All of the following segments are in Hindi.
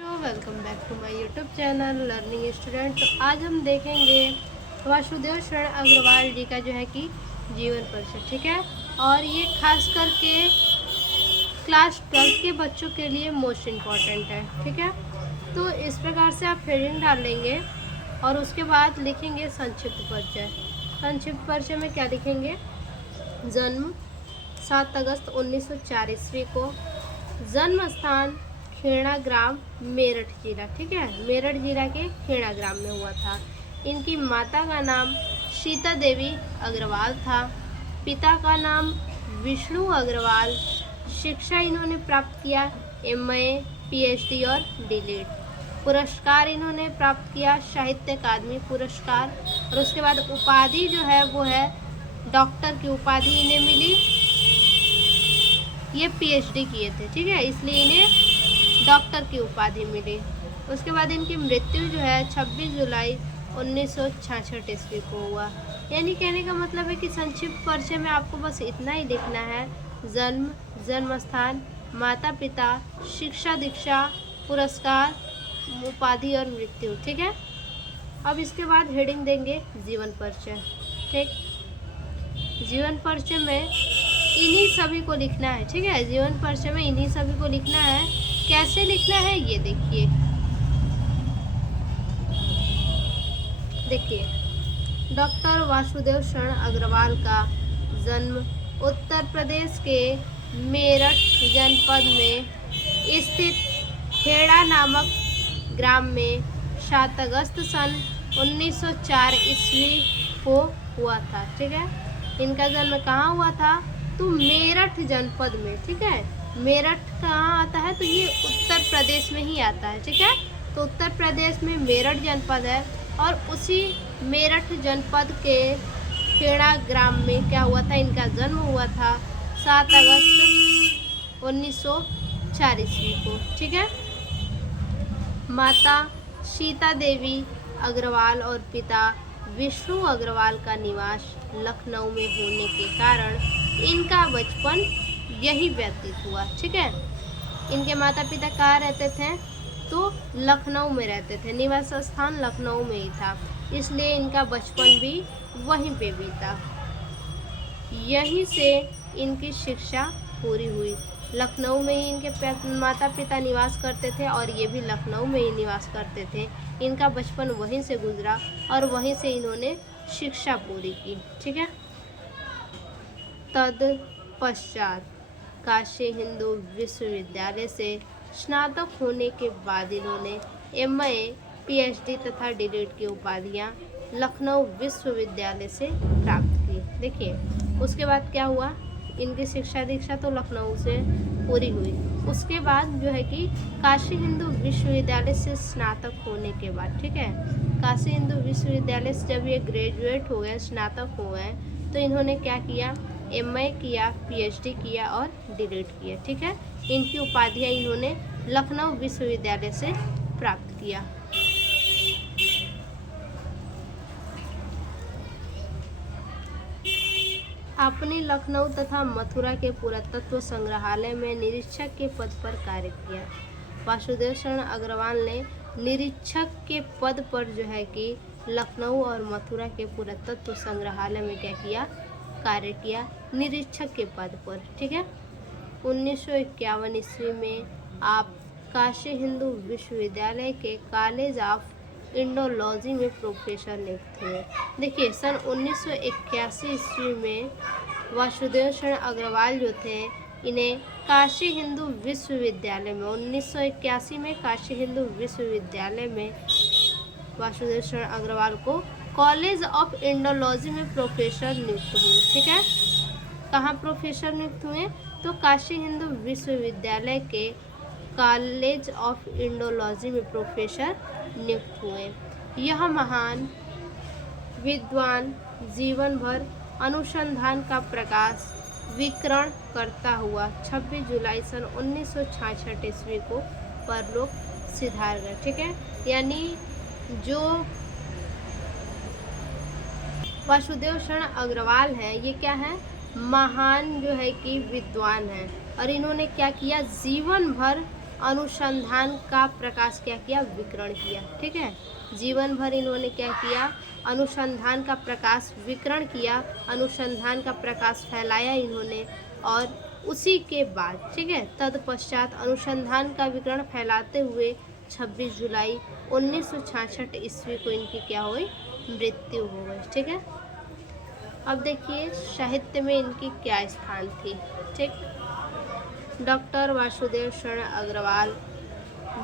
Welcome back to my YouTube channel learning student. तो आज हम देखेंगे वासुदेव शरण अग्रवाल जी का जो है कि जीवन परिचय, ठीक है। और ये खास करके क्लास 12 के बच्चों के लिए मोस्ट इम्पॉर्टेंट है, ठीक है। तो इस प्रकार से आप हेडिंग डाल लेंगे और उसके बाद लिखेंगे संक्षिप्त परिचय। संक्षिप्त परिचय में क्या लिखेंगे? जन्म 7 अगस्त 1904 ईस्वी को, जन्म स्थान खेड़ा ग्राम मेरठ जिला, ठीक है। मेरठ जिला के खेड़ा ग्राम में हुआ था। इनकी माता का नाम सीता देवी अग्रवाल था, पिता का नाम विष्णु अग्रवाल। शिक्षा इन्होंने प्राप्त किया MA, PhD और DLED। पुरस्कार इन्होंने प्राप्त किया साहित्य अकादमी पुरस्कार। और उसके बाद उपाधि जो है वो है डॉक्टर की उपाधि इन्हें मिली। ये PhD किए थे, ठीक है, इसलिए इन्हें डॉक्टर की उपाधि मिली। उसके बाद इनकी मृत्यु जो है 26 जुलाई 1966 ईस्वी को हुआ। यानी कहने का मतलब है कि संक्षिप्त परिचय में आपको बस इतना ही लिखना है: जन्म, जन्म स्थान, माता पिता, शिक्षा दीक्षा, पुरस्कार, उपाधि और मृत्यु, ठीक है। अब इसके बाद हेडिंग देंगे जीवन परिचय, ठीक। जीवन परिचय में इन्हीं सभी को लिखना है, ठीक है। जीवन परिचय में इन्हीं सभी को लिखना है। कैसे लिखना है ये देखिए। डॉक्टर वासुदेव शरण अग्रवाल का जन्म उत्तर प्रदेश के मेरठ जनपद में स्थित खेड़ा नामक ग्राम में 7 अगस्त सन 1904 ईस्वी को हुआ था, ठीक है। इनका जन्म कहाँ हुआ था? तो मेरठ जनपद में, ठीक है। मेरठ कहाँ आता है? तो ये उत्तर प्रदेश में ही आता है, ठीक है। तो उत्तर प्रदेश में मेरठ जनपद है और उसी मेरठ जनपद के खेड़ा ग्राम में क्या हुआ था? इनका जन्म हुआ था 7 अगस्त 1904 ईस्वी को, ठीक है। माता सीता देवी अग्रवाल और पिता विष्णु अग्रवाल का निवास लखनऊ में होने के कारण इनका बचपन यही व्यतीत हुआ, ठीक है। इनके माता पिता कहाँ रहते थे? तो लखनऊ में रहते थे, निवास स्थान लखनऊ में ही था, इसलिए इनका बचपन भी वहीं पे बीता। यहीं से इनकी शिक्षा पूरी हुई। लखनऊ में ही इनके माता पिता निवास करते थे और ये भी लखनऊ में ही निवास करते थे। इनका बचपन वहीं से गुजरा और वहीं से इन्होंने शिक्षा पूरी की, ठीक है। तत्पश्चात काशी हिंदू विश्वविद्यालय से स्नातक होने के बाद इन्होंने MA, PhD तथा DLED की उपाधियाँ लखनऊ विश्वविद्यालय से प्राप्त की। देखिए उसके बाद क्या हुआ? इनकी शिक्षा दीक्षा तो लखनऊ से पूरी हुई। उसके बाद जो है कि काशी हिंदू विश्वविद्यालय से स्नातक होने के बाद, ठीक है, काशी हिंदू विश्वविद्यालय से जब ये ग्रेजुएट हो गए, स्नातक हो गए, तो इन्होंने क्या किया? MA किया, PhD किया और DLED किया, ठीक है। इनकी उपाधियाँ इन्होंने लखनऊ विश्वविद्यालय से प्राप्त किया। आपने लखनऊ तथा मथुरा के पुरातत्व संग्रहालय में निरीक्षक के पद पर कार्य किया। वासुदेव शरण अग्रवाल ने निरीक्षक के पद पर जो है कि लखनऊ और मथुरा के पुरातत्व संग्रहालय में क्या किया? कार्य किया, निरीक्षक के पद पर, ठीक है। 1951 ईस्वी में आप काशी हिंदू विश्वविद्यालय के कॉलेज ऑफ इंडोलॉजी में प्रोफेसर नियुक्त हुए। देखिए सन 1981 ईस्वी में वासुदेव शरण अग्रवाल जो थे, इन्हें काशी हिंदू विश्वविद्यालय में 1981 में काशी हिंदू विश्वविद्यालय में वासुदेव शरण अग्रवाल को कॉलेज ऑफ इंडोलॉजी में प्रोफेसर नियुक्त हुए, ठीक है। कहाँ प्रोफेसर नियुक्त हुए? तो काशी हिंदू विश्वविद्यालय के कॉलेज ऑफ इंडोलॉजी में प्रोफेसर नियुक्त हुए। यह महान विद्वान जीवन भर अनुसंधान का प्रकाश विकिरण करता हुआ 26 जुलाई सन 1966 ईस्वी को परलोक सिधार गए, ठीक है। यानी जो वासुदेव शरण अग्रवाल हैं, ये क्या है? महान जो है कि विद्वान हैं और इन्होंने क्या किया? जीवन भर अनुसंधान का प्रकाश क्या किया, विकिरण किया। ठीक है, जीवन भर इन्होंने क्या किया, अनुसंधान का प्रकाश विकिरण किया, अनुसंधान का प्रकाश फैलाया इन्होंने। और उसी के बाद ठीक है, तत्पश्चात अनुसंधान का विकिरण फैलाते हुए 26 जुलाई 1966 ईस्वी को इनकी क्या हुई, मृत्यु हो गई। ठीक है, अब देखिए साहित्य में इनकी क्या स्थान थी। ठीक, डॉक्टर वासुदेव शरण अग्रवाल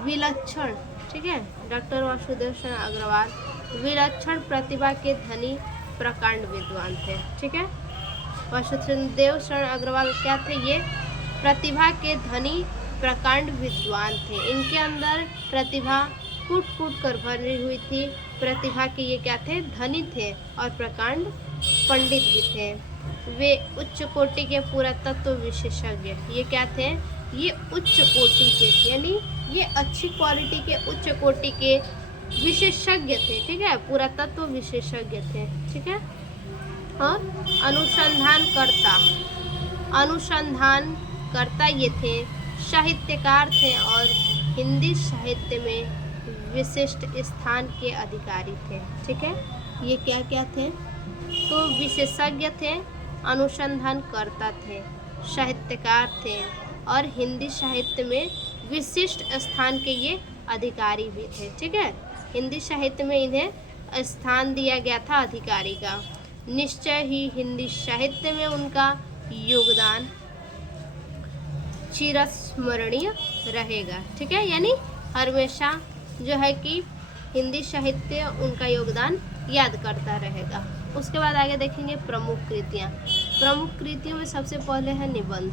विलक्षण, ठीक है, डॉक्टर वासुदेव शरण अग्रवाल विलक्षण प्रतिभा के धनी प्रकांड विद्वान थे। ठीक है, वासुदेव शरण अग्रवाल क्या थे, ये प्रतिभा के धनी प्रकांड विद्वान थे। इनके अंदर प्रतिभा कूट कूट कर भरी हुई थी। प्रतिभा के ये क्या थे, धनी थे और प्रकांड पंडित भी थे। वे उच्च कोटि के पुरातत्व विशेषज्ञ, ये क्या थे, ये उच्च कोटि के थे, यानी ये अच्छी क्वालिटी के उच्च कोटि के विशेषज्ञ थे। ठीक है, पुरातत्व विशेषज्ञ थे। ठीक है, और अनुसंधानकर्ता ये थे, साहित्यकार थे और हिंदी साहित्य में विशिष्ट स्थान के अधिकारी थे। ठीक है, ये क्या क्या थे, तो विशेषज्ञ थे, अनुसंधानकर्ता थे, साहित्यकार थे और हिंदी साहित्य में विशिष्ट स्थान के ये अधिकारी भी थे। ठीक है, हिंदी साहित्य में इन्हें स्थान दिया गया था अधिकारी का। निश्चय ही हिंदी साहित्य में उनका योगदान चिरस्मरणीय रहेगा। ठीक है, यानी हमेशा जो है कि हिंदी साहित्य उनका योगदान याद करता रहेगा। उसके बाद आगे देखेंगे प्रमुख कृतियाँ। प्रमुख कृतियों में सबसे पहले है निबंध।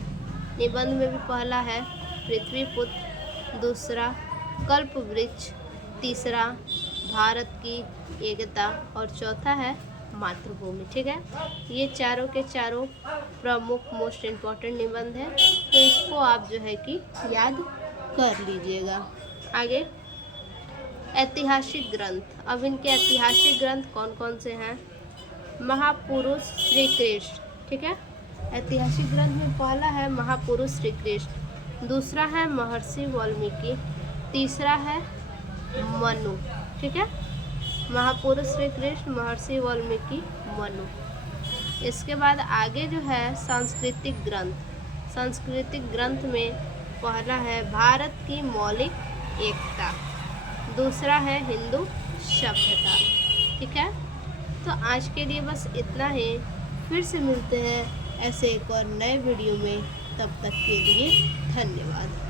निबंध में भी पहला है पृथ्वीपुत्र, दूसरा कल्पवृक्ष, तीसरा भारत की एकता और चौथा है मातृभूमि। ठीक है, ये चारों के चारों प्रमुख मोस्ट इम्पॉर्टेंट निबंध है, तो इसको आप जो है कि याद कर लीजिएगा। आगे ऐतिहासिक ग्रंथ। अब इनके ऐतिहासिक ग्रंथ कौन कौन से हैं, महापुरुष श्री कृष्ण। ठीक है, ऐतिहासिक ग्रंथ में पहला है महापुरुष श्री कृष्ण, दूसरा है महर्षि वाल्मीकि, तीसरा है मनु। ठीक है, महापुरुष श्री कृष्ण, महर्षि वाल्मीकि, मनु। इसके बाद आगे जो है सांस्कृतिक ग्रंथ। सांस्कृतिक ग्रंथ में पहला है भारत की मौलिक एकता, दूसरा है हिंदू सभ्यता। ठीक है, तो आज के लिए बस इतना ही। फिर से मिलते हैं ऐसे एक और नए वीडियो में, तब तक के लिए धन्यवाद।